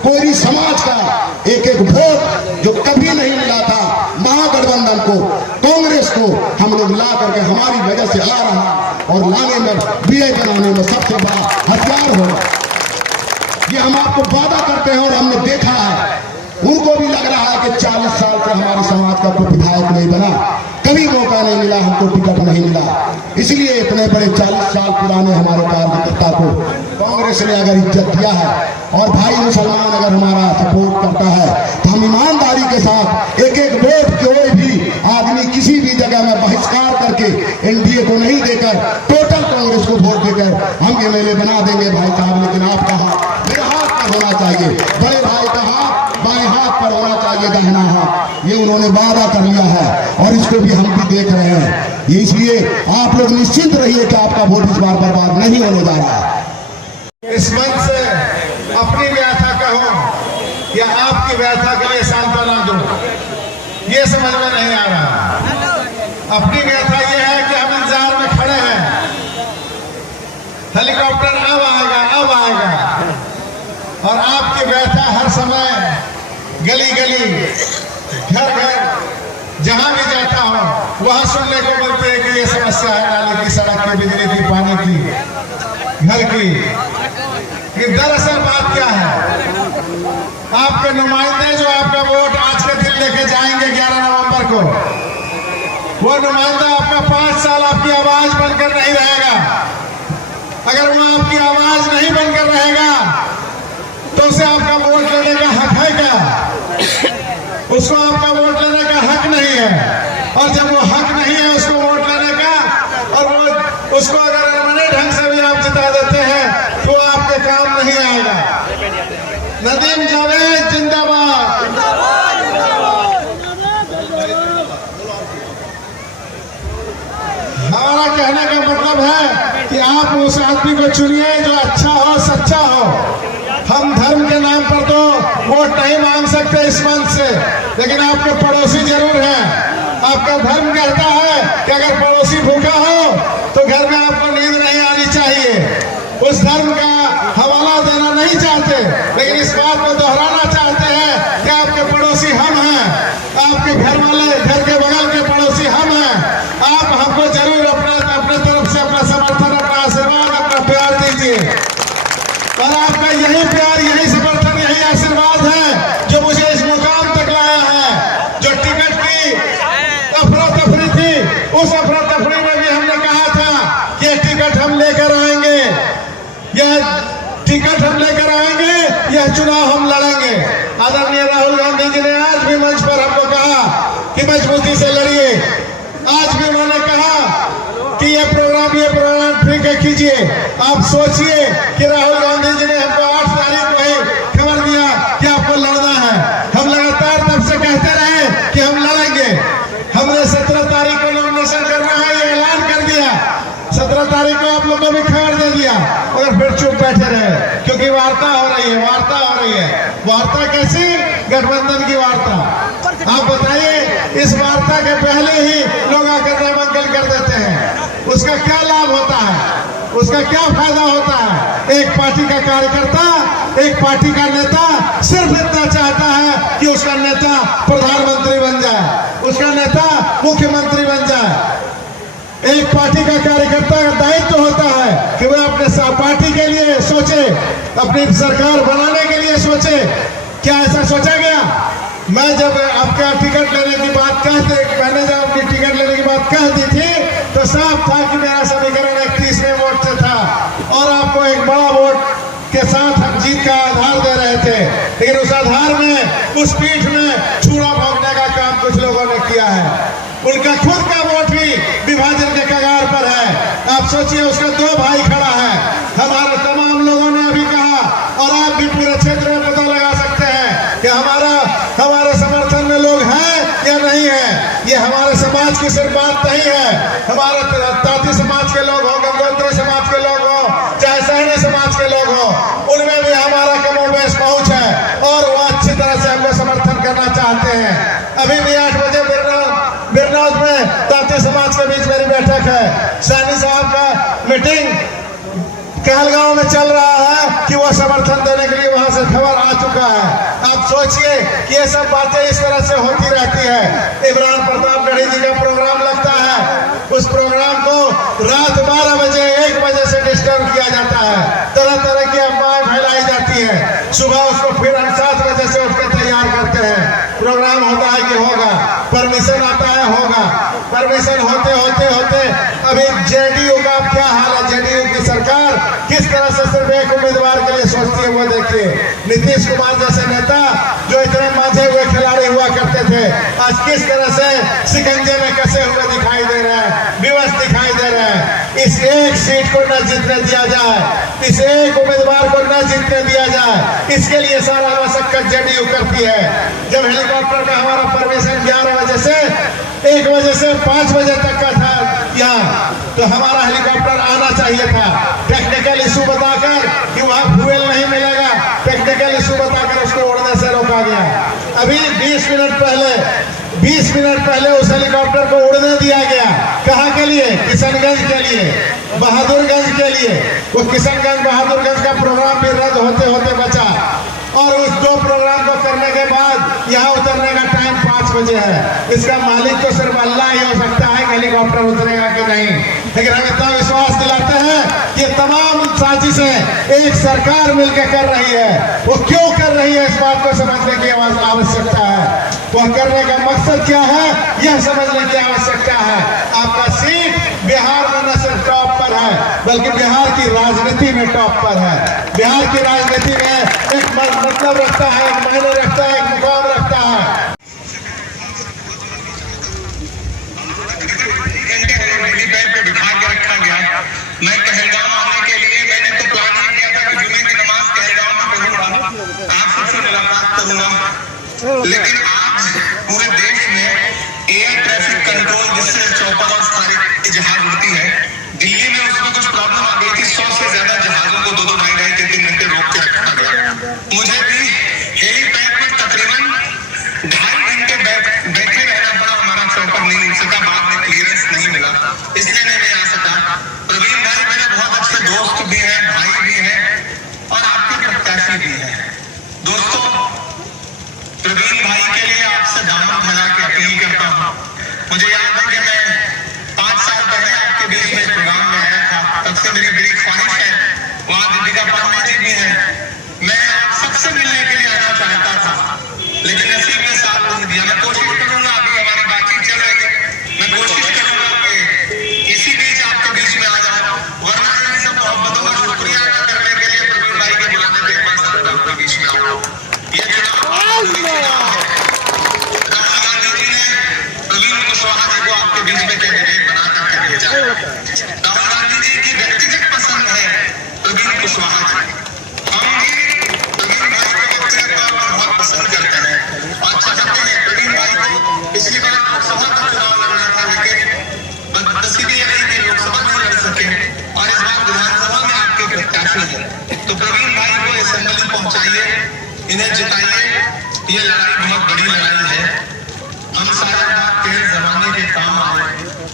कोई समाज का एक एक वोट जो कभी नहीं मिला था महागठबंधन को, कांग्रेस को हम लोग ला करके हमारी वजह से आ रहा और लाने में बीए बनाने में सबसे बड़ा हथियार होगा। ये हम आपको वादा करते हैं और हमने देखा है। उनको भी लग रहा है कि 40 साल से हमारे समाज का कोई विधायक नहीं बना, कभी मौका नहीं मिला, हमको टिकट नहीं मिला। इसलिए इतने बड़े 40 साल पुराने हमारे कार्यकर्ता को कांग्रेस ने अगर इज्जत दिया है और भाई मुसलमान अगर हमारा सपोर्ट करता है तो हम ईमानदारी के साथ एक एक वोट कोई भी आदमी किसी भी जगह में बहिष्कार करके एनडीए को नहीं देकर टोटल कांग्रेस को वोट देकर हम एमएलए बना देंगे भाई साहब। लेकिन आपका हाथ मेरा हाथ पर होना चाहिए, बड़े भाई का हाथ बाएं हाथ पर होना चाहिए, दाहिना हाथ। ये उन्होंने वादा कर लिया है और इसको भी हम भी देख रहे हैं। इसलिए आप लोग निश्चिंत रहिए कि आपका वोट इस बार बर्बाद नहीं होने जा रहा है। इस मंच से अपनी व्यथा कहो या आपकी व्यथा के लिए सांत्वना दो, ये समझ में नहीं आ रहा। अपनी व्यथा ये है कि हम इंतजार में खड़े हैं, हेलीकॉप्टर अब आएगा अब आएगा, और आपकी व्यथा हर समय गली गली घर घर जहां भी जाता हो वहां सुनने को मिलते हैं कि ये समस्या है नाले की, सड़क की, बिजली की, पानी की, घर की। कि दरअसल बात क्या है, आपके नुमाइंदे जो आपका वोट आज के दिन लेके जाएंगे 11 नवंबर को, वो नुमाइंदा आपका 5 साल आपकी आवाज बनकर नहीं रहेगा। अगर वो आपकी आवाज नहीं बनकर रहेगा तो उसे आपका वोट लेने का हक है क्या? उसको आपका वोट लेने का हक नहीं है। और जब वो हक नहीं है उसको वोट लेने का, और वो उसको अगर अनमने ढंग से भी आप जिता देते हैं तो आपके काम नहीं आएगा। नदीम जावेद जिंदाबाद। हमारा कहने का मतलब है कि आप उस आदमी को चुनिए जो अच्छा हो, सच्चा हो। हम धर्म के नाम पर तो वोट नहीं मांग सकते इस मंच से, लेकिन आपके पड़ोसी जरूर हैं। आपका धर्म कहता है कि अगर पड़ोसी भूखा हो तो घर में आपको नींद नहीं आनी चाहिए। उस धर्म का हवाला देना नहीं चाहते, लेकिन इस बात को दोहराना चाहते हैं कि आपके पड़ोसी हम हैं, आपके घर वाले, घर के बगल के पड़ोसी हम हैं। आप हमको जरूर अपने तरफ से अपना समर्थन, अपना आशीर्वाद, अपना प्यार दीजिए। और आपका यही प्यार, यही समर्थन, यही आशीर्वाद है जो मुझे इस मुकाम तक लाया है। जो टिकट की अफरा तफरी थी, उस अफरा तफरी में भी हमने कहा था ये टिकट हम लेकर आएंगे, यह टिकट हम लेकर आएंगे, यह चुनाव हम लड़ेंगे। आदरणीय राहुल गांधी जी ने आज भी मंच पर हमको कहा कि मजबूती से लड़िए। आज भी उन्होंने कहा कि ये प्रोग्राम फ्री के कीजिए। आप सोचिए कि राहुल गांधी जी ने हमको 8 तारीख को ही खबर दिया कि आपको लड़ना है। हम लगातार तब से कहते रहे कि हम लड़ेंगे। हमने 17 तारीख को नॉमिनेशन करना है ये ऐलान कर दिया। 17 तारीख को आप लोगों को भी खबर दे दिया, मगर फिर चुप बैठे रहे क्योंकि वार्ता हो रही है, वार्ता हो रही है। वार्ता कैसी? गठबंधन की वार्ता। आप बताइए, इस वार्ता के पहले ही लोग आकर नामांकन कर देते हैं। उसका क्या लाभ होता है, उसका क्या फायदा होता है? एक पार्टी का कार्यकर्ता, एक पार्टी का नेता सिर्फ इतना चाहता है कि उसका नेता प्रधानमंत्री बन जाए, उसका नेता मुख्यमंत्री बन जाए। एक पार्टी का कार्यकर्ता का दायित्व होता है कि वह अपने पार्टी के लिए सोचे, अपनी सरकार बनाने के लिए सोचे। क्या ऐसा सोचा गया? मैं जब आपका टिकट लेने की बात मैंने जब अपनी टिकट लेने की बात कह दी थी तो साफ था कि मेरा समीकरण 31वें वोट से था और आपको एक बड़ा वोट के साथ हम जीत का आधार दे रहे थे। लेकिन उस आधार में, उस पीठ में छुरा भोंकने का काम कुछ लोगों ने किया है। उनका खुद का वोट भी विभाजन के कगार पर है। आप सोचिए, उसका 2 भाई खड़ा है। हमारे तमाम लोगों ने अभी कहा, और आप भी पूरे क्षेत्र में पता लगा सकते हैं कि हमारे समर्थन में लोग हैं या नहीं है। ये हमारे समाज की सिर्फ बात नहीं है, हमारे ताती समाज के लोग हो, गंगोत्री समाज के लोग हो, चाहे सहनी समाज के लोग हो, उनमें भी हमारा कमोबेश पहुंच है और वो अच्छी तरह से हमको समर्थन करना चाहते हैं। अभी भी 8 बजे बिरनौत में ताती समाज के बीच मेरी बैठक है। सैनी साहब का मीटिंग कहलगांव में चल रहा है कि वो समर्थन देने के लिए वहां से खबर आ चुका है। आप सोचिए कि ये सब बातें इस तरह से होती रहती है। इमरान प्रतापगढ़ी जी का प्रोग्राम लगता है, उस प्रोग्राम को रात 12 बजे 1 बजे से डिस्टर्ब किया जाता है, तरह तरह की अफवाहें फैलाई जाती है। सुबह उसको फिर हम 7 बजे से उठकर तैयार करते हैं। प्रोग्राम होता है कि होगा, परमिशन आता है होगा, परमिशन होते होते होते अभी जेडीयू का क्या हाल है। जेडीयू की सरकार किस तरह से सिर्फ एक उम्मीदवार के लिए सोचती है वो देखिए। नीतीश कुमार जैसे नेता जो इतने माथे हुए खिलाड़ी हुआ करते थे, आज किस तरह से शिकंजे में कसे हुए दिखाई दे रहे हैं, विवश दिखाई दे रहे हैं। इस एक सीट को न जीतने दिया जाए, इस एक उम्मीदवार को न जीतने दिया जाए, इसके लिए सारा मशक्कत जेडीयू करती है। जब हेलीकॉप्टर का हमारा परमिशन 11 बजे से 1 बजे से 5 बजे तक का था यहाँ, तो हमारा हेलीकॉप्टर आना चाहिए था। टेक्निकल इशू बताकर कि वहाँ फ्यूल नहीं मिलेगा, टेक्निकल इशू बताकर उसको उड़ने से रोका गया। अभी 20 मिनट पहले उस हेलीकॉप्टर को उड़ने दिया गया। कहाँ के लिए? किशनगंज के लिए, बहादुरगंज के लिए। वो किशनगंज बहादुरगंज का प्रोग्राम भी रद्द होते होते बचा, और उस 2 प्रोग्राम को करने के बाद यहाँ उतरने का टाइम 5 बजे है। इसका मालिक तो सिर्फ अल्लाह ही हो सकता है कि हेलीकॉप्टर उतरेगा कि नहीं। लेकिन हम इतना विश्वास दिलाते हैं कि तमाम साजिशें एक सरकार मिलकर कर रही है। वो क्यों कर रही है, इस बात को समझने की आवश्यकता है। वह करने का मकसद क्या है, यह समझने की आवश्यकता है। आपका सीट बिहार में न सिर्फ टॉप पर है, बल्कि बिहार की राजनीति में टॉप पर है। बिहार की राजनीति में एक मतलब रखता है, एक मायने रखता है, एक मुकाम रखता है। मैं कहलगांव आने के लिए मैंने तो प्लान नहीं किया था कि जुमे की नमाज कहलगांव में पढ़ूंगा, आप सबसे मुलाकात करूंगा। लेकिन आज पूरे देश में एयर ट्रैफिक कंट्रोल, जिससे चौपर और सारी जहाज उड़ती है, दिल्ली में उसमें कुछ प्रॉब्लम आ गई थी। 100 से ज्यादा जहाजों को 2-2, 2.5, 3 घंटे रोक के रखा गया। मुझे भी हेलीपैड में तकरीबन 2.5 घंटे बैठे रहना पड़ा। हमारा चौपर नहीं उड़ सका, बाद में क्लियरेंस नहीं मिला, इसलिए नहीं आ सका। प्रवीण भाई मेरे बहुत अच्छे दोस्त भी हैं, भाई भी हैं और आपके प्रत्याशी भी हैं। दोस्तों, प्रवीण भाई के लिए आपसे दामन फैला के अपील करता हूँ। मुझे याद है कि मैं 5 साल पहले आपके बीच में प्रोग्राम में आया था। तब से मेरी बड़ी ख्वाहिश है, वहाँ दीपिका पांडे जी भी हैं, मैं आप सबसे मिलने के लिए आना चाहता था, लेकिन नसीब ने साथ नहीं दिया। मैं कोशिश करूंगा, अभी हमारी बातचीत चल रही है, मैं कोशिश करूंगा कि इसी बीच आपके बीच में आ जाऊं। वरना इन सब मोहब्बतों का शुक्रिया अदा करने के लिए प्रवीण भाई के बुलाने पे एक बार जरूर आपके बीच में आऊंगा। ये चुनाव राहुल गांधी जी ने प्रवीण कुशवाहा जी को आपके बीच में कैंडिडेट बनाकर के भेजा। राहुल गांधी जी की व्यक्तिगत पसंद है प्रवीण कुशवाहा जी। हम भी प्रवीण भाई को व्यक्तिगत तौर पर बहुत पसंद करते हैं और चाहते हैं प्रवीण भाई को। पिछली बार लोकसभा का चुनाव लड़ना था, लेकिन बदनसीबी ये रही कि लोकसभा नहीं लड़ सके और इस बार विधानसभा में आपके प्रत्याशी हैं। तो प्रवीण भाई को असेंबली पहुंचाइए, इन्हें जिताइए। ये लड़ाई बहुत बड़ी लड़ाई है। हम सारे बात तेज जमाने के काम आए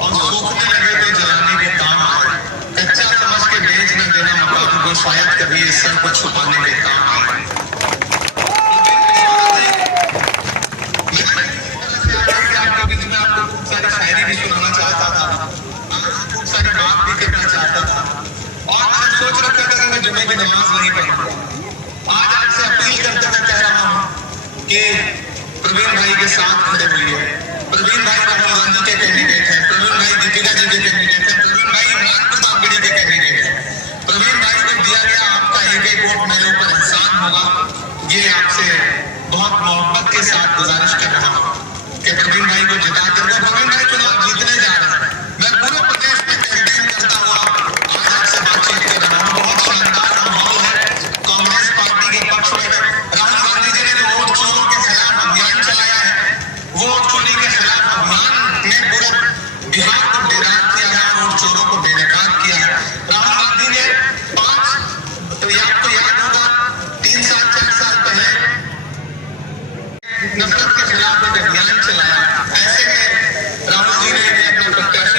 और सूखने लगे तो जलाने के काम आए। कच्चा समझ के बेच न देना मकान को, शायद कभी इस सर को छुपाने के काम आए। आपके बीच में आपको खूब सारी शायरी भी सुनाना चाहता था, खूब सारी बात भी करना चाहता था और मैं सोच रखा था कि मैं जुमे की नमाज नहीं पढ़ूंगा। आज आपसे अपील करते हुए कह रहा हूँ कि प्रवीण भाई के साथ खड़े हुए। प्रवीण भाई राहुल गांधी के कैंडिडेट हैं, प्रवीण भाई दीपिका जी के कैंडिडेट हैं, प्रवीण भाई इमरान प्रतापगढ़ी के कैंडिडेट हैं। प्रवीण भाई को दिया गया आपका एक वोट मेरे ऊपर एहसान होगा। ये आपसे बहुत मोहब्बत के साथ गुजारिश कर रहा हूँ कि प्रवीण भाई को जिता कर वो प्रवीण भाई चुनाव जीतने जा रहे हैं। मैं पूरे प्रदेश में कैंपेन करता हुआ आज आपसे बातचीत कर रहा हूँ। बहुत शानदार माहौल है कांग्रेस पार्टी के पक्ष में। राहुल गांधी जी ने जो वोट चोरों के खिलाफ अभियान चलाया है, वोट चोरी के खिलाफ अभियान ने पूरे बिहार को बेदाग किया है, वोट चोरों को बेनकाब किया है। राहुल गांधी ने 5 तो आपको याद होगा 3 साल 4 साल पहले नफरत के खिलाफ एक अभियान चलाया। ऐसे में राहुल जी ने अपने प्रत्याशी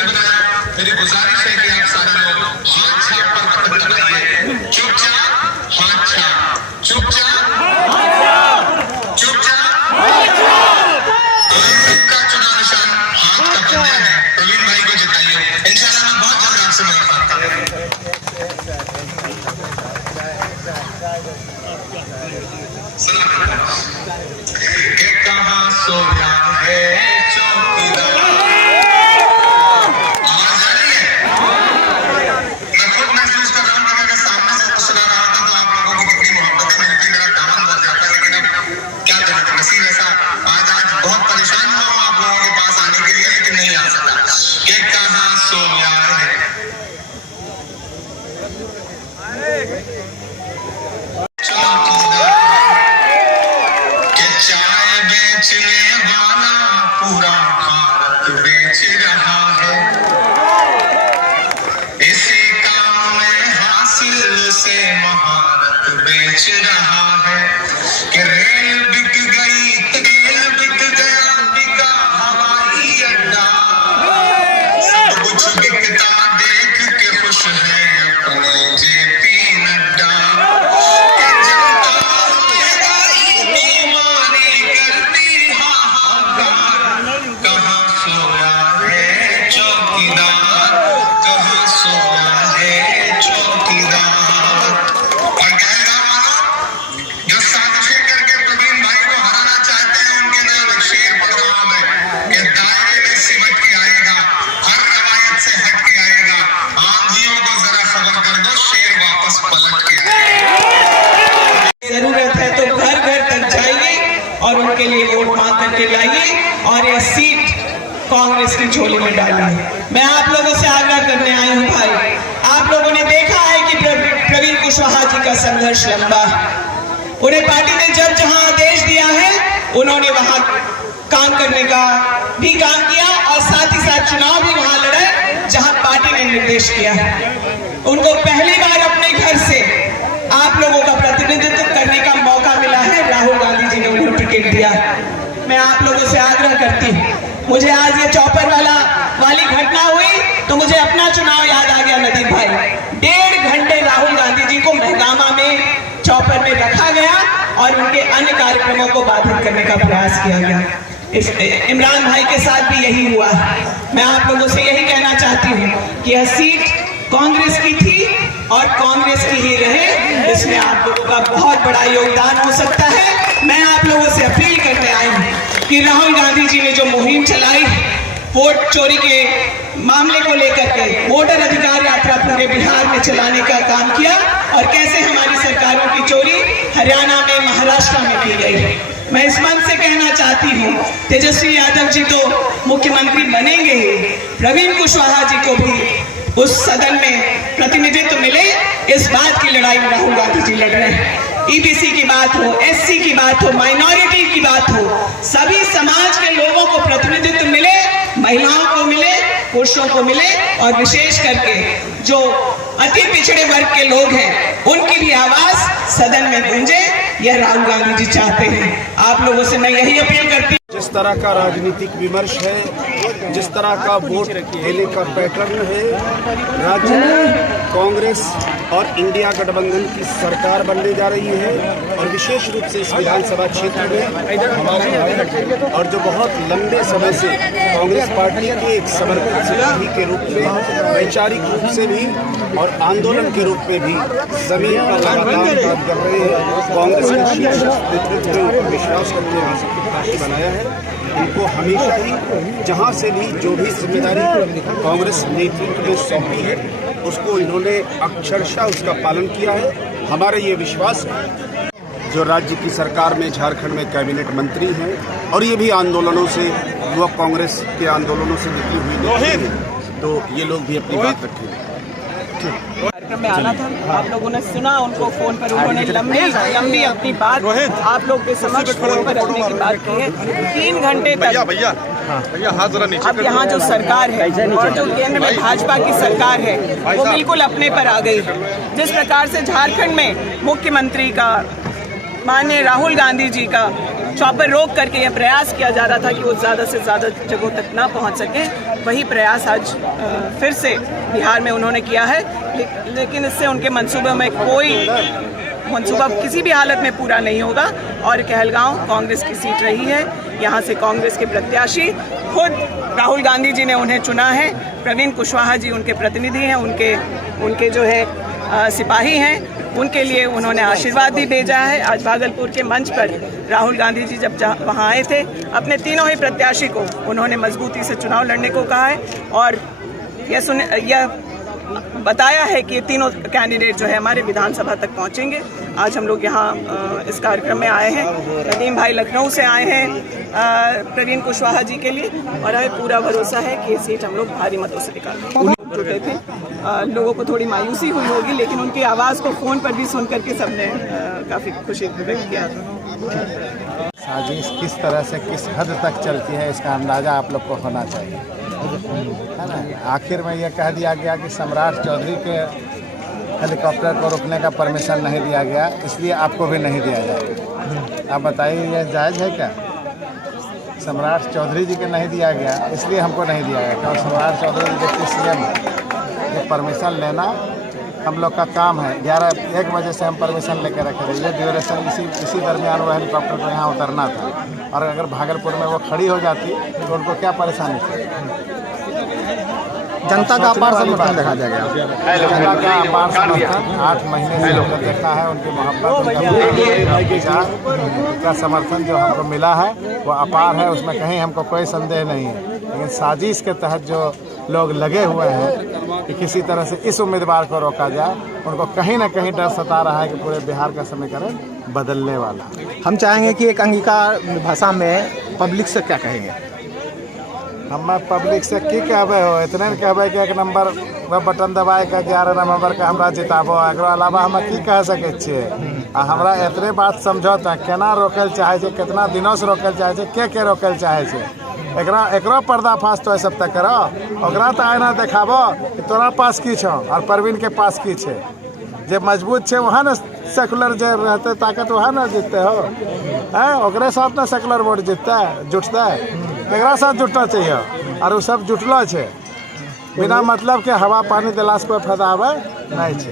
कि कहाँ सोया है चौकीदार। आवाज आ रही है? मैं खुद महसूस कर रहा हूँ कि अगर सामने से कुछ सुना रहा था तो आप लोगों की कितनी मोहब्बतें मिलती, मेरा दामन भर जाता है। लेकिन अब क्या करें, नसीब ऐसा। आज बहुत परेशान हुआ हूँ आप लोगों के पास आने के लिए, लेकिन नहीं आ सका। कि कहाँ सोया है बेचने वाला पूरा भारत बेच रहा है। इसी काम में हासिल से महारत बेच रहा है। कि रेल बिक गई, तेल बिक गया, बिका हवाई अड्डा। सब कुछ बिकता देख के खुश है अपने जेपी नड्डा। जरूरत है तो घर घर तक जाइए और उनके लिए वोट मांग करके लाइए और यह सीट कांग्रेस की झोली में डालिए। मैं आप लोगों से आग्रह करने आई हूं भाई, आप लोगों ने देखा है कि प्रवीण कुशवाहा जी का संघर्ष लंबा है। उन्हें पार्टी ने जब जहां आदेश दिया है उन्होंने वहां काम करने का भी काम किया और साथ ही साथ चुनाव भी वहां लड़े जहां पार्टी ने निर्देश किया है। उनको पहली बार अपने घर से आप लोगों का प्रतिनिधित्व करने का मौका मिला है। राहुल गांधी जी ने उन्हें टिकट दिया। मैं आप लोगों से आग्रह करती हूँ, मुझे आज ये चौपर वाली घटना हुई तो मुझे अपना चुनाव याद आ गया नदीम भाई। 1.5 घंटे राहुल गांधी जी को महगामा में चौपर में रखा गया और उनके अन्य कार्यक्रमों को बाधित करने का प्रयास किया गया। इमरान भाई के साथ भी यही हुआ। मैं आप लोगों से यही कहना चाहती हूँ कि यह सीट कांग्रेस की थी और कांग्रेस की ही रहे, इसमें आप लोगों का बहुत बड़ा योगदान हो सकता है। मैं आप लोगों से अपील करने आई हूँ कि राहुल गांधी जी ने जो मुहिम चलाई वोट चोरी के मामले को लेकर के, वोटर अधिकार यात्रा पूरे बिहार में चलाने का काम किया और कैसे हमारी सरकारों की चोरी हरियाणा में, महाराष्ट्र में की गई। मैं इस मंच से कहना चाहती हूँ, तेजस्वी यादव जी तो मुख्यमंत्री बनेंगे ही, प्रवीण कुशवाहा जी को भी उस सदन में प्रतिनिधित्व मिले, इस बात की लड़ाई में राहुल गांधी जी लड़ रहे हैं। ईबीसी की बात हो, एससी की बात हो, माइनॉरिटी की बात हो, सभी समाज के लोगों को प्रतिनिधित्व मिले, महिलाओं को मिले, पुरुषों को मिले और विशेष करके जो अति पिछड़े वर्ग के लोग हैं उनकी भी आवाज सदन में गूंजे, यह राहुल गांधी जी चाहते हैं। आप लोगों से मैं यही अपील करती हूँ। जिस तरह का राजनीतिक विमर्श है, जिस तरह का वोट देने का पैटर्न है, राज्य में कांग्रेस और इंडिया गठबंधन की सरकार बनने जा रही है और विशेष रूप से इस विधानसभा क्षेत्र में हमारे और जो बहुत लंबे समय से कांग्रेस पार्टी के एक समर्पित सिपाही के रूप में, वैचारिक रूप से भी और आंदोलन के रूप में भी जमीन पर लगातार काम कर रहे हैं। कांग्रेस का शीर्ष नेतृत्व ने उनको विश्वास करके पार्टी बनाया है। उनको हमेशा ही जहां से भी जो भी जिम्मेदारी कांग्रेस नेतृत्व ने सौंपी है उसको इन्होंने अक्षरशः उसका पालन किया है। हमारा ये विश्वास है जो राज्य की सरकार में झारखंड में कैबिनेट मंत्री हैं और ये भी आंदोलनों से, युवक कांग्रेस के आंदोलनों से निकली हुई हैं, तो ये लोग भी अपनी बात रखेंगे। कार्यक्रम में आना था, आप लोगों ने सुना, उनको फोन पर उन्होंने लंबी अपनी बात आप लोग के समक्ष फोन पर रखने की बात की है। 3 घंटे तक अब यहाँ जो सरकार है और जो केंद्र में भाजपा की सरकार है वो बिल्कुल अपने पर आ गई। जिस प्रकार से झारखंड में मुख्यमंत्री का, माननीय राहुल गांधी जी का चौपर रोक करके यह प्रयास किया जा रहा था कि वो ज़्यादा से ज़्यादा जगहों तक ना पहुंच सके, वही प्रयास आज फिर से बिहार में उन्होंने किया है। लेकिन इससे उनके मंसूबों में कोई मंसूबा किसी भी हालत में पूरा नहीं होगा और कहलगांव कांग्रेस की सीट रही है। यहाँ से कांग्रेस के प्रत्याशी खुद राहुल गांधी जी ने उन्हें चुना है। प्रवीण कुशवाहा जी उनके प्रतिनिधि हैं, उनके जो है सिपाही हैं। उनके लिए उन्होंने आशीर्वाद भी भेजा है। आज भागलपुर के मंच पर राहुल गांधी जी जब वहाँ आए थे, अपने तीनों ही प्रत्याशी को उन्होंने मजबूती से चुनाव लड़ने को कहा है और यह बताया है कि तीनों कैंडिडेट जो है हमारे विधानसभा तक पहुंचेंगे। आज हम लोग यहाँ इस कार्यक्रम में आए हैं। नदीम भाई लखनऊ से आए हैं प्रवीण कुशवाहा जी के लिए और हमें पूरा भरोसा है कि ये सीट हम लोग भारी मतों से निकालेंगे। जुटे थे, लोगों को थोड़ी मायूसी हुई होगी, लेकिन उनकी आवाज़ को फ़ोन पर भी सुन करके सबने काफ़ी खुशी व्यक्त किया। साजिश किस तरह से किस हद तक चलती है इसका अंदाज़ा आप लोग को होना चाहिए, है ना। आखिर में यह कह दिया गया कि सम्राट चौधरी के हेलीकॉप्टर को रुकने का परमिशन नहीं दिया गया, इसलिए आपको भी नहीं दिया जाएगा। आप बताइए यह जायज़ है क्या? सम्राट चौधरी जी के नहीं दिया गया इसलिए हमको नहीं दिया गया, क्योंकि सम्राट चौधरी जी के सीएम ये परमिशन लेना हम लोग का काम है। 1 बजे से हम परमिशन लेकर रखे थे। ये ड्यूरेशन इसी दरमियान वो हेलीकॉप्टर को यहाँ उतरना था, और अगर भागलपुर में वो खड़ी हो जाती तो उनको क्या परेशानी थी। जनता का अपार समर्थन देखा जाएगा। जनता का अपार समर्थन 8 महीने से हमने देखा है। उनकी मोहब्बत, उनका समर्थन जो हमको मिला है वो अपार है, उसमें कहीं हमको कोई संदेह नहीं है। लेकिन साजिश के तहत जो लोग लगे हुए हैं कि किसी तरह से इस उम्मीदवार को रोका जाए, उनको कहीं ना कहीं डर सता रहा है कि पूरे बिहार का समीकरण बदलने वाला। हम चाहेंगे कि एक अंगिका भाषा में पब्लिक से क्या कहेंगे? हम पब्लिक से की कहबे हो, इतने ने कहबे कि 1 नंबर बटन दबाए के 11 नवंबर के हमरा जिताबो। एकरो अलावा हम की कह सके छिए? आ हमरा एतने बात समझो त केना रोकल चाहे छे, कितना दिनों से रोकल चाहे छे, के रोकल चाहे छे। एकरो पर्दाफाश तो सब तक करो, ओकरा तो आईना देखाबो कि तोरा पास की छो और परवीन के पास की छे। जे मजबूत छे वहाँ न सेकुलर जे रहते ताकत वहाँ न जीतते हो, है ओकरे साथ न सेकुलर वोट जीतता है, जुटता है। एकरा साथ जुटना चाहिए और वो सब जुटलो छे। बिना मतलब के हवा पानी दिला से कोई फायदा आवे नहीं छे।